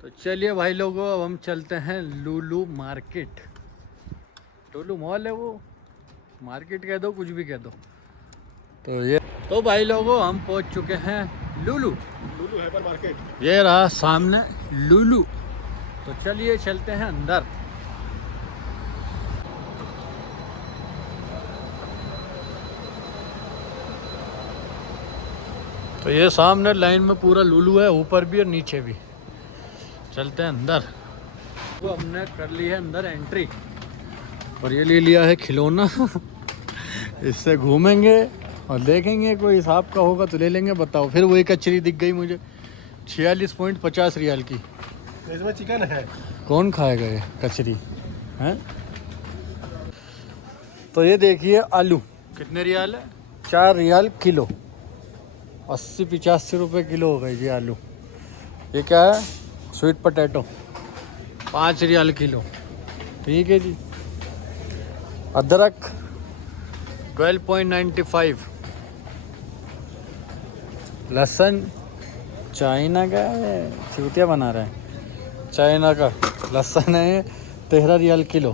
तो चलिए भाई लोगों, अब हम चलते हैं लुलु मार्केट। लुलु मॉल है वो, मार्केट कह दो, कुछ भी कह दो। तो भाई लोगों, हम पहुंच चुके हैं लुलु हाइपर मार्केट। ये रहा सामने लुलु। तो चलिए चलते हैं अंदर। तो ये सामने लाइन में पूरा लुलु है, ऊपर भी और नीचे भी। चलते हैं अंदर। वो हमने कर ली है अंदर एंट्री, और ये ले लिया है खिलौना। इससे घूमेंगे और देखेंगे, कोई हिसाब का होगा तो ले लेंगे। बताओ, फिर वही कचरी दिख गई मुझे 46.50 रियाल की। इसमें चिकन है, कौन खाएगा ये कचरी हैं? तो ये देखिए आलू कितने रियाल है? 4 रियाल किलो, 80-85 रुपये किलो हो गए जी आलू। ये क्या है? स्वीट पोटैटो 5 रियाल किलो। ठीक है जी। अदरक 12.95। लहसुन चाइना का है, चूतिया बना रहे हैं। चाइना का लहसुन है 13 रियाल किलो।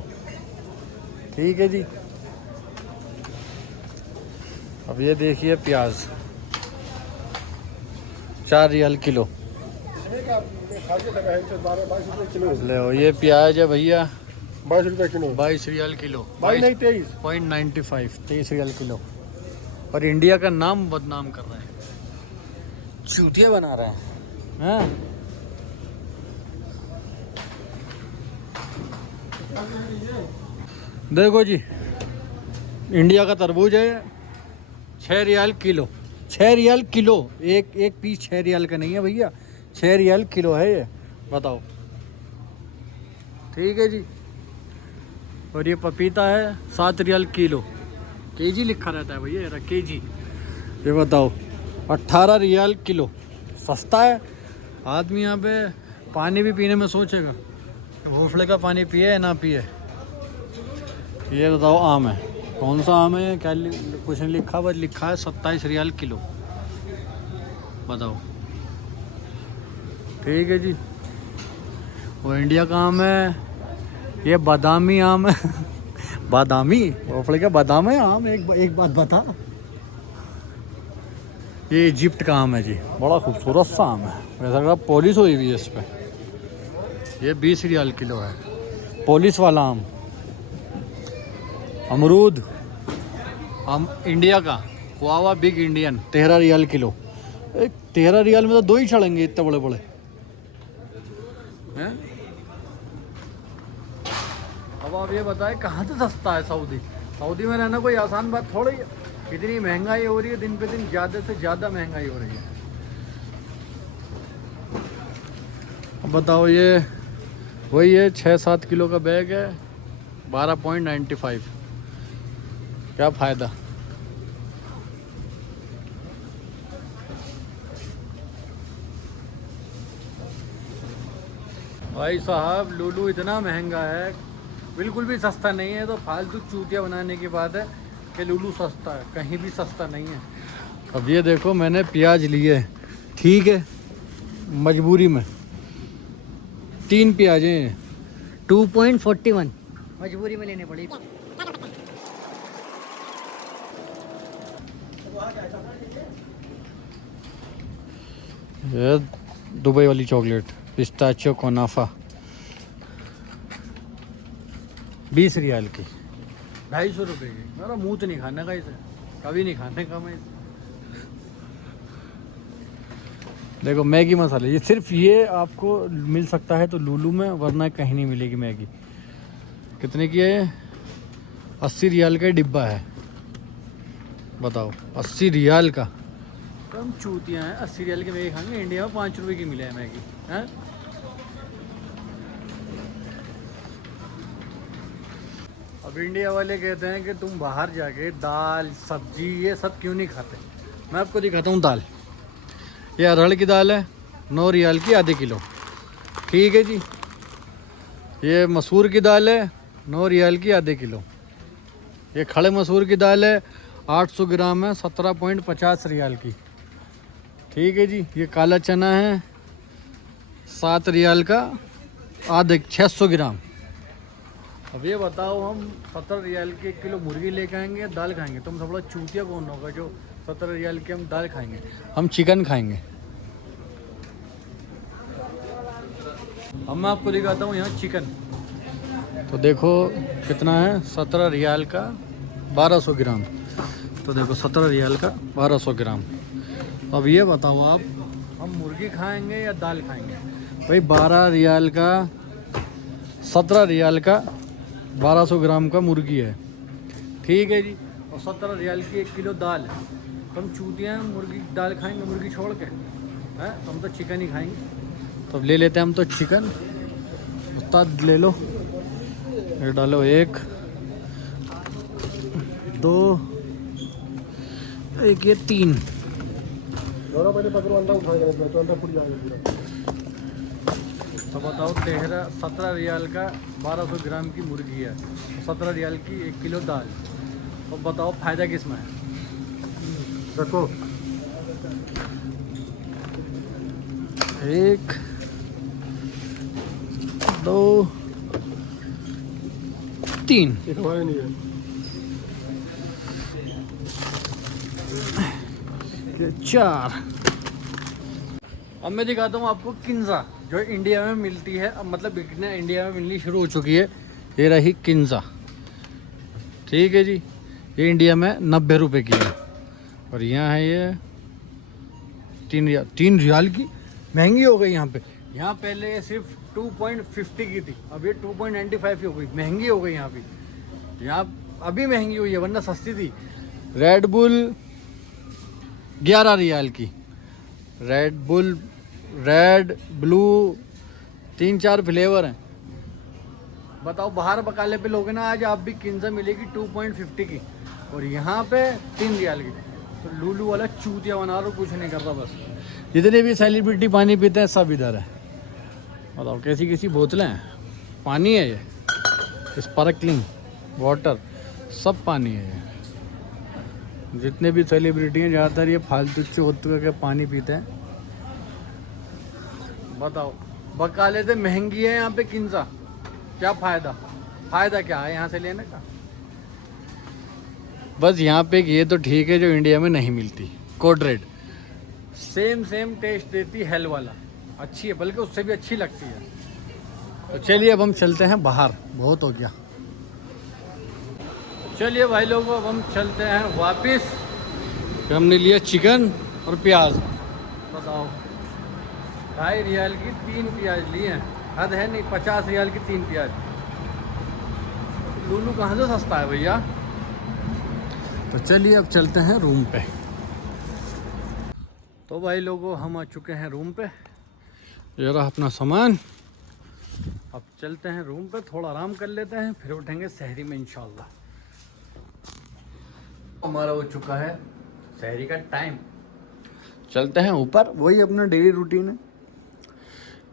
ठीक है जी। अब ये देखिए प्याज 4 रियाल किलो। ले ये प्याज है भैया 22 रुपये किलो। 22 रियाल किलो। 22.95। 23 रियाल किलो। और इंडिया का नाम बदनाम कर रहे हैं, चूतिया बना रहे हैं। हैं? देखो जी, इंडिया का तरबूज है 6 रियाल किलो। 6 रियाल किलो, एक पीस 6 रियाल का नहीं है भैया, 6 रियाल किलो है ये। बताओ। ठीक है जी। और ये पपीता है 7 रियाल किलो। केजी लिखा रहता है भैया, ये केजी। ये बताओ 18 रियाल किलो। सस्ता है। आदमी यहाँ पे पानी भी पीने में सोचेगा, भोफड़े का पानी पिए या ना पिए। ये बताओ आम है, कौन सा आम है? क्या कुछ नहीं लिखा, बस लिखा है 27 रियाल किलो। बताओ। ठीक है जी। वो इंडिया का आम है, ये बादामी आम है। बादामी भोफड़े का बादाम है आम। एक बात बता, ये इजिप्ट का आम है जी, बड़ा खूबसूरत सा आम है। वैसा लगा पॉलिश हुई हुई है इस पर। ये 20 रियाल किलो है, पॉलिश वाला आम। अमरूद इंडिया का गुआवा बिग इंडियन 13 रियाल किलो। 13 रियाल में तो 2 ही चढ़ेंगे, इतने बड़े बड़े हैं। अब आप ये बताएं, कहाँ से सस्ता है सऊदी में रहना? कोई आसान बात थोड़ी है। इतनी महंगाई हो रही है, दिन पे दिन ज़्यादा से ज़्यादा महंगाई हो रही है। अब बताओ, ये वही है 6-7 किलो का बैग है 12.95। क्या फ़ायदा? भाई साहब, लुलु इतना महंगा है, बिल्कुल भी सस्ता नहीं है। तो फालतू चूतिया बनाने की बात है कि लुलु सस्ता है, कहीं भी सस्ता नहीं है। अब ये देखो, मैंने प्याज लिए, ठीक है, मजबूरी में 3 प्याजें हैं 2.41, मजबूरी में लेने पड़ी। ये दुबई वाली चॉकलेट पिस्ताचियो कोनाफा 20 रियाल की, 250 रुपये की। मेरा मुँह तो नहीं खाने का इसे, कभी नहीं खाने का मैं इसे। देखो मैगी मसाले, ये सिर्फ ये आपको मिल सकता है तो लुलु में, वरना कहीं नहीं मिलेगी मैगी। कितने की है? 80 रियाल का डिब्बा है। बताओ, 80 रियाल का। कम चूतियाँ हैं, 80 रियाल की मैगी खाएंगे। इंडिया में 5 रुपये की मिले है मैगी, हैं? अब इंडिया वाले कहते हैं कि तुम बाहर जाके दाल सब्जी ये सब क्यों नहीं खाते। मैं आपको दिखाता हूँ दाल। ये अरहर की दाल है 9 रियाल की आधे किलो। ठीक है जी। ये मसूर की दाल है 9 रियाल की आधे किलो। ये खड़े मसूर की दाल है 800 ग्राम है 17.50 रियाल की। ठीक है जी। ये काला चना है 7 रियाल का आधे 600 ग्राम। अब ये बताओ हम 17 रियाल के 1 किलो मुर्गी लेके आएंगे या दाल खाएंगे? तुम सब लोग चूतिया कौन होगा जो 17 रियाल की हम दाल खाएंगे? हम चिकन खाएंगे। अब मैं आपको दिखाता हूँ यहाँ चिकन। तो देखो कितना है, 17 रियाल का 1200 ग्राम। तो देखो 17 रियाल का 1200 ग्राम। अब ये बताओ आप, हम मुर्गी खाएंगे या दाल खाएंगे? भाई 12 रियाल का 17 रियाल का 1200 ग्राम का मुर्गी है, ठीक है जी। और 17 रियाल की 1 किलो दाल है। तो हम चूतियाँ मुर्गी दाल खाएंगे मुर्गी छोड़ के? हैं तो हम तो चिकन ही खाएंगे। तो अब ले लेते हैं हम तो चिकन। उस्ताद ले लो, ये डालो 1 2 1 ये 3। दोनों पहले पकड़ो, अंडा उठा के तो अंडा फूट जाएगा पूरा। तो बताओ 17 रियाल का 1200 ग्राम की मुर्गी है, 17 रियाल की 1 किलो दाल। तो बताओ फ़ायदा किस में है? रखो 1 2 3। ये हमारे नहीं है। 4। अब मैं दिखाता हूँ आपको किंजा, जो इंडिया में मिलती है। अब मतलब बिकने इंडिया में मिलनी शुरू हो चुकी है। ये रही किंजा, ठीक है जी। ये इंडिया में 90 रुपए की है। और यहाँ है ये 3 रियाल की। महंगी हो गई यहाँ पे। यहाँ पहले ये सिर्फ 2.50 की थी, अब ये 2.95 की हो गई। महंगी हो गई यहाँ पे। यहाँ अभी महंगी हुई है, वरना सस्ती थी। रेड बुल 11 रियाल की। Red bull red blue 3-4 flavour हैं। बताओ बाहर बकाले पे लोगे ना, आज आप भी किंजा मिलेगी 2.50 की, और यहाँ पे 3 रियाल की। तो लूलू वाला चूतिया बना रहा, कुछ नहीं कर रहा। बस जितने भी सेलिब्रिटी पानी पीते हैं सब इधर है। बताओ कैसी कैसी बोतलें हैं, पानी है ये, स्पार्कलिंग वाटर, सब पानी है ये। जितने भी सेलिब्रिटी हैं ज़्यादातर ये फालतू चोत के पानी पीते हैं। बताओ बकाले से महंगी है यहाँ पे किंजा, क्या फ़ायदा? फ़ायदा क्या है यहाँ से लेने का? बस यहाँ पे ये तो ठीक है जो इंडिया में नहीं मिलती। कोड रेड सेम टेस्ट देती हेल वाला, अच्छी है, बल्कि उससे भी अच्छी लगती है। तो चलिए अब हम चलते हैं बाहर, बहुत हो गया। चलिए भाई लोगों अब हम चलते हैं वापस। हमने लिया चिकन और प्याज। बताओ 2.5 रियाल की 3 प्याज लिए हैं, हद है नहीं। 50 रियाल की 3 प्याज। लूलू कहाँ से सस्ता है भैया। तो चलिए अब चलते हैं रूम पे। तो भाई लोगों हम आ चुके हैं रूम पे। ये रहा अपना सामान। अब चलते हैं रूम पे, थोड़ा आराम कर लेते हैं, फिर उठेंगे सहरी में इंशाल्लाह। हमारा हो चुका है सहरी का टाइम। चलते हैं ऊपर, वही अपना डेली रूटीन है।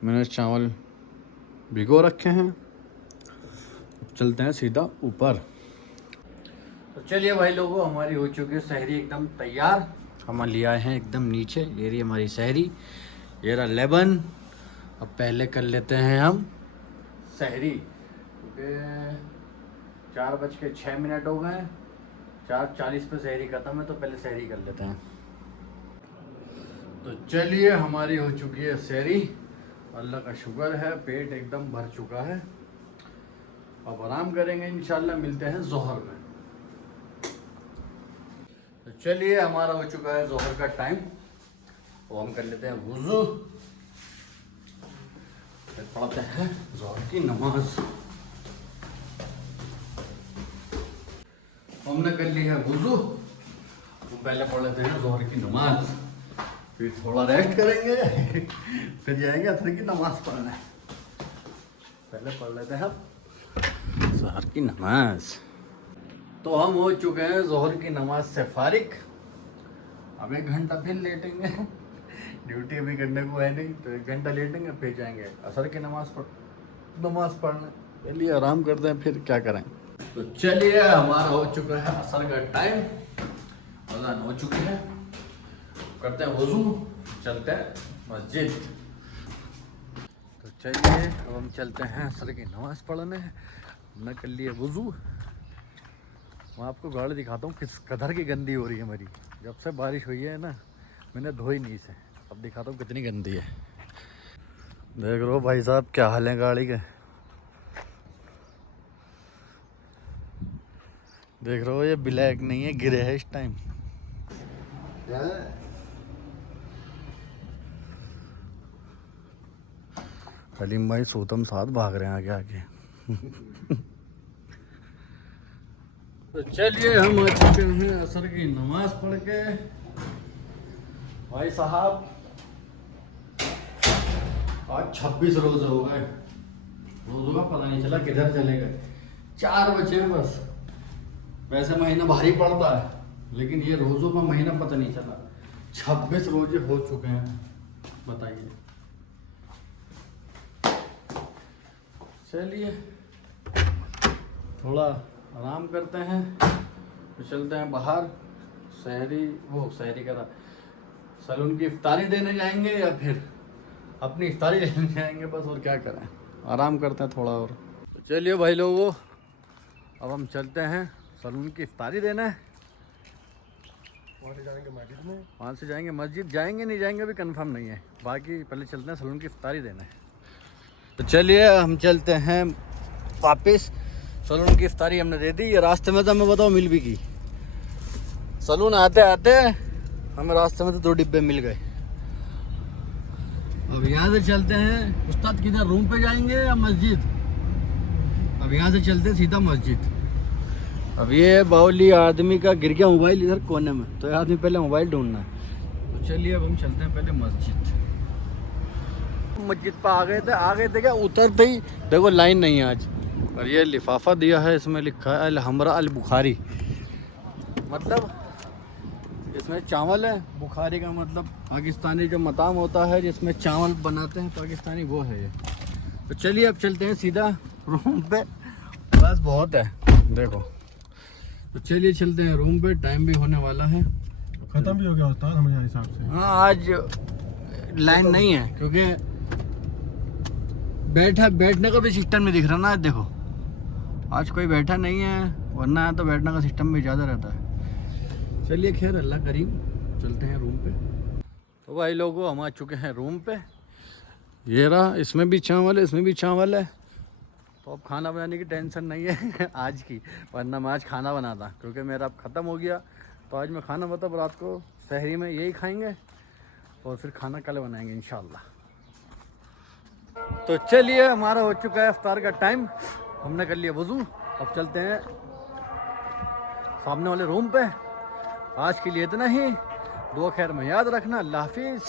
मैंने चावल भिगो रखे हैं, अब चलते हैं सीधा ऊपर। तो चलिए भाई लोगों हमारी हो चुकी है सहरी एकदम तैयार। हम लिया है एकदम नीचे, ये रही हमारी सहरी, ये रहा लेबन। अब पहले कर लेते हैं हम सहरी, क्योंकि 4:06 हो गए। 4:40 पे सहरी खत्म है, तो पहले सहरी कर लेते हैं। तो चलिए हमारी हो चुकी है सहरी, अल्लाह का शुक्र है, पेट एकदम भर चुका है। अब आराम करेंगे इंशाल्लाह, मिलते हैं जोहर में। तो चलिए हमारा हो चुका है जोहर का टाइम, तो हम कर लेते हैं वुज़ू, फिर पढ़ते हैं जोहर की नमाज। हमने कर ली है वुज़ू, तो पहले पढ़ लेते हैं जोहर की नमाज, फिर थोड़ा रेस्ट करेंगे, फिर जाएंगे असर की नमाज पढ़ने। पहले पढ़ लेते हैं जोहर की नमाज। तो हम हो चुके हैं जोहर की नमाज से फारिग। अब 1 घंटा फिर लेटेंगे, ड्यूटी अभी करने को है नहीं, तो 1 घंटा लेटेंगे, फिर जाएंगे असर की नमाज पढ़ने। चलिए आराम करते हैं, फिर क्या करें। तो चलिए हमारा हो चुका है असर का टाइम, अज़ान हो चुकी है, करते हैं वज़ू, चलते हैं मस्जिद। चलिए अब हम चलते हैं असर की नमाज़ पढ़ने। हमने कर लिए वज़ू। मैं आपको गाड़ी दिखाता हूँ किस कदर की गंदी हो रही है मेरी। जब से बारिश हुई है ना मैंने धोई नहीं इसे। अब दिखाता हूँ कितनी गंदी है। देख लो भाई साहब क्या हाल है गाड़ी के। देख रहे हो ये ब्लैक नहीं है ग्रे है इस टाइम। कलीम भाई सूतम साथ भाग रहे हैं आगे आगे। तो चलिए हम आ चुके हैं असर की नमाज पढ़ के। भाई साहब आज 26 रोजे हो गए। रोजों का पता नहीं चला किधर चले गए। 4 बचे हैं बस। वैसे महीना भारी पड़ता है लेकिन ये रोजों का महीना पता नहीं चला। 26 रोजे हो चुके हैं बताइए। चलिए थोड़ा आराम करते हैं तो चलते हैं बाहर। शहरी करा सैलून की इफ्तारी देने जाएंगे या फिर अपनी इफ्तारी लेने जाएंगे बस। और क्या करें आराम करते हैं थोड़ा और। तो चलिए भाई लोगों अब हम चलते हैं सैलून की इफ्तारी देने। वहाँ से जाएंगे मस्जिद में। वहाँ से जाएंगे मस्जिद। जाएंगे नहीं जाएंगे अभी कंफर्म नहीं है। बाकी पहले चलते हैं सैलून की इफ्तारी देने। तो चलिए हम चलते हैं वापस। सैलून की इफ्तारी हमने दे दी। ये रास्ते में तो हमें बताओ मिल भी गई। सैलून आते आते हमें रास्ते में तो 2 डिब्बे मिल गए। अब यहाँ से चलते हैं उस्ताद किधर रूम पे जाएंगे या मस्जिद। अब यहाँ से चलते हैं सीधा मस्जिद। अब ये बाउली आदमी का गिर गया मोबाइल इधर कोने में तो आदमी पहले मोबाइल ढूंढना है। तो चलिए अब हम चलते हैं पहले मस्जिद। मस्जिद पर आ गए थे क्या उतरते ही देखो लाइन नहीं है आज। और ये लिफाफा दिया है इसमें लिखा है अल हमरा अल बुखारी। मतलब इसमें चावल है। बुखारी का मतलब पाकिस्तानी जो मताम होता है जिसमें चावल बनाते हैं पाकिस्तानी वो है ये। तो चलिए अब चलते हैं सीधा रूम पे। बस बहुत है देखो। तो चलिए चलते हैं रूम पे। टाइम भी होने वाला है। खत्म भी हो गया उस्ताद हमारे हिसाब से। हाँ आज लाइन नहीं है क्योंकि बैठने का भी सिस्टम नहीं दिख रहा ना। देखो आज कोई बैठा नहीं है वरना तो बैठने का सिस्टम भी ज़्यादा रहता है। चलिए खैर अल्लाह करीम चलते हैं रूम पे। तो भाई लोगों हम आ चुके हैं रूम पे। ये रहा इसमें भी चावल है इसमें भी चावल है। तो अब खाना बनाने की टेंशन नहीं है आज की। वरना मैं आज खाना बनाता क्योंकि मेरा अब ख़त्म हो गया। तो आज मैं खाना मतलब रात को सहरी में यही खाएंगे और फिर खाना कल बनाएंगे इंशाल्लाह। तो चलिए हमारा हो चुका है इफ्तार का टाइम। हमने कर लिया वज़ू। अब चलते हैं सामने वाले रूम पे। आज के लिए इतना ही। दुआ खैर में याद रखना। अल्लाह हाफिज़।